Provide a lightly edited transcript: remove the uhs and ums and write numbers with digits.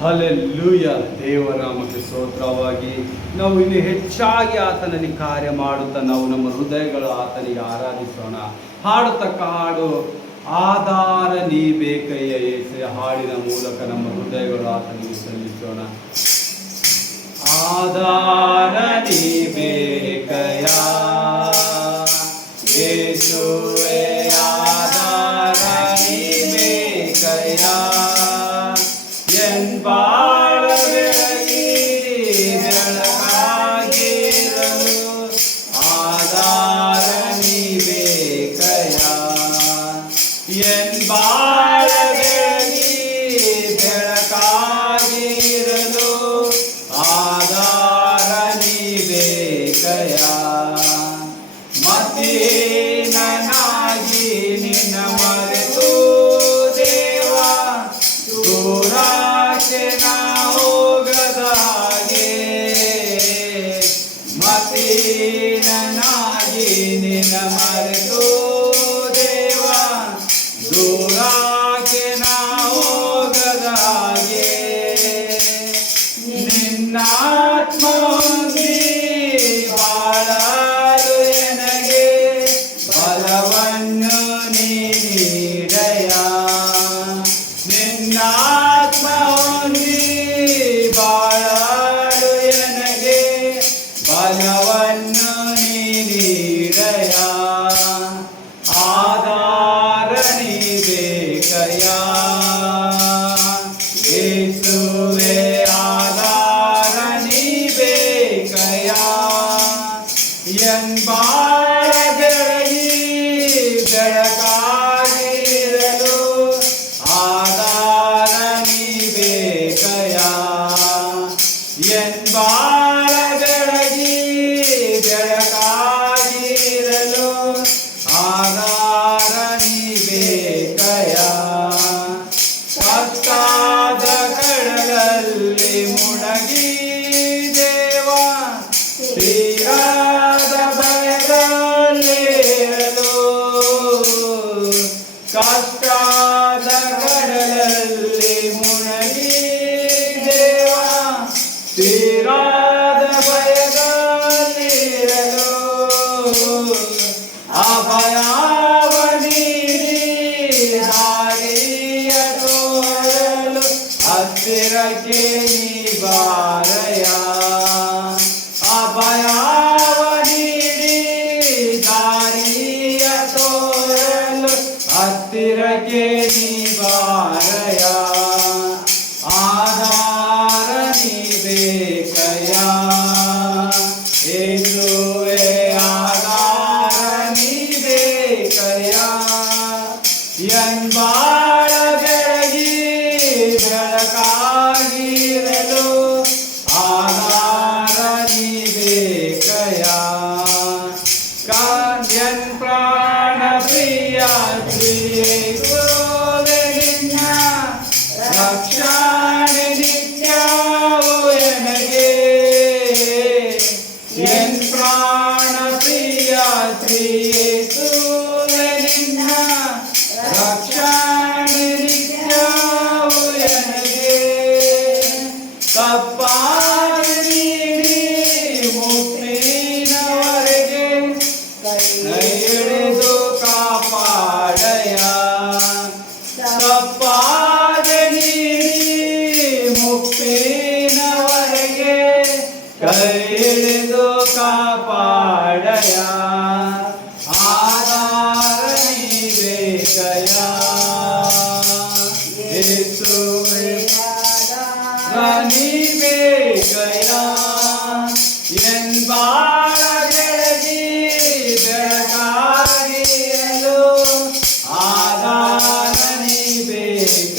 Hallelujah. ದೇವನಾಮಕ್ಕೆ ಸ್ತೋತ್ರವಾಗಿ ನಾವು ಇನ್ನು ಹೆಚ್ಚಾಗಿ ಆತನಲ್ಲಿ ಕಾರ್ಯ ಮಾಡುತ್ತಾ ನಾವು ನಮ್ಮ ಹೃದಯಗಳು ಆತನಿಗೆ ಆರಾಧಿಸೋಣ. ಹಾಡುತ್ತಕ್ಕ ಹಾಡು ಆಧಾರ ನೀ ಬೇಕಯ್ಯ ಏಸೆ ಹಾಡಿನ ಮೂಲಕ ನಮ್ಮ ಹೃದಯಗಳು ಆತನಿಗೆ ಸಲ್ಲಿಸೋಣ. ಆಧಾರ ನೀ ಬೇಕಯ್ಯ ಯೇಸುವೇ, ಆಧಾರ ನೀ ಬೇಕಯ್ಯ ಎನ್ ಬಾಳ ಬೆಳಗಿ ಬೆಳಕಾಗಿರಲು ಆಧಾರ ನೀ ಬೇಕಯ್ಯ ಎನ್ ಬಾಳ ಬೆಳಗಿ ಬೆಳಕಾಗಿರಲು ಆಧಾರ ನೀ ಬೇಕಯ್ಯ ಮತ್ತೀನನಾಗಿ ನಿನ್ನ ಮರೆತು ದೇವ ದೂರಕ್ಕೆ ನಾ ಹೋಗದ ಹಾಗೆ ಮತ್ತೀನನಾಗಿ ನಿನ್ನ ಮರೆತು ದೇವ ದೂರಕ್ಕೆ ನಾ ಹೋಗದ ಹಾಗೆ ನಿನ್ನಾತ್ಮ ಹೊಂದಿ ಬಾಳಲು ನನಗೆ ಬಲವನ್ನು ನೀಡಯ್ಯ. ನಿನ್ನಾತ್ಮ ಹೊಂದಿ ಬಾಳಲು ನನಗೆ ಬಲವನ್ನು ನೀಡಯ್ಯ. ಆಧಾರ ನೀ ಬೇಕಯ್ಯ ಯೇಸುವೇ, ಆಧಾರ ನೀ ಬೇಕಯ್ಯ ಎನ್ ಬಾಳ ಬೆಳಗಿ ಬೆಳಕಾಗಿರಲು ಆಧಾರ ನೀ ಬೇಕಯ್ಯ ಎನ್ ಬಾಳ ಬೆಳಗಿ ಬೆಳಕಾಗಿರಲು ಆಧಾರ ನೀ ಬೇಕಯ್ಯ. ಕತ್ತಾದ ಕಡಲಲ್ಲಿ ಮುಣಗಿ ದೇವ ತೀರದ ಭಯದಲ್ಲಿರಲು ಕತ್ತಾದ ಕಡಲಲ್ಲಿ ಮುಣಗಿ ದೇವ ತೀರದ ಭಯದಲ್ಲಿರಲು ಅಭಯವ ನೀಡಿ ದಾರಿಯ ತೋರಲು ಹತ್ತಿರಕ್ಕೆ ನೀ ಬಾರಯ್ಯ. ಅಭಯವ ನೀಡಿ ದಾರಿಯ ತೋರಲು ಹತ್ತಿರಕ್ಕೆ ನೀ ಬಾರಯ್ಯ. ಆಧಾರ ನೀ ಬೇಕಯ್ಯ ಯೇಸುವೇ, ಆಧಾರ ನೀ ಬೇಕಯ್ಯ ಎನ್ ಬಾಳ ಬೆಳಗಿ ಬೆಳಕಾಗಿರಲು ಆಧಾರ ನೀ ಬೇಕಯ್ಯ. ಎನ್ ಪ್ರಾಣ ಪ್ರಿಯ ಯೇಸುವೇ, ನಿನ್ನ ರಕ್ಷಣೆ ನಿತ್ಯವೂ ನನಗೆ ಎನ್ ಪ್ರಾಣ ಪ್ರಿಯ ಯೇಸುವೇ, ನಿನ್ನ ರಕ್ಷಣೆ ನಿತ್ಯವೂ ನನಗೆ ತಪ್ಪಾಗಿ ನೀಡಿ ಮುಪ್ಪಿನವರೆಗೆ ಕೈ ಹಿಡಿದು ಕಾಪಾಡಯ್ಯ. ತಪ್ಪಾಗಿ ನೀಡಿ ಮುಪ್ಪಿನವರೆಗೆ ಕೈ ಹಿಡಿದು ಕಾಪಾಡಯ್ಯ. ಆಧಾರ ನೀ ಬೇಕಯ್ಯ ಯೇಸುವೇ, ನೀ ಬೇಕಯ್ಯ ಎನ್ ಬಾಳ ಬೆಳಗಿ ಬೆಳಕಾಗಿರಲು ಆಧಾರ ನೀ ಬೇಕಯ್ಯ.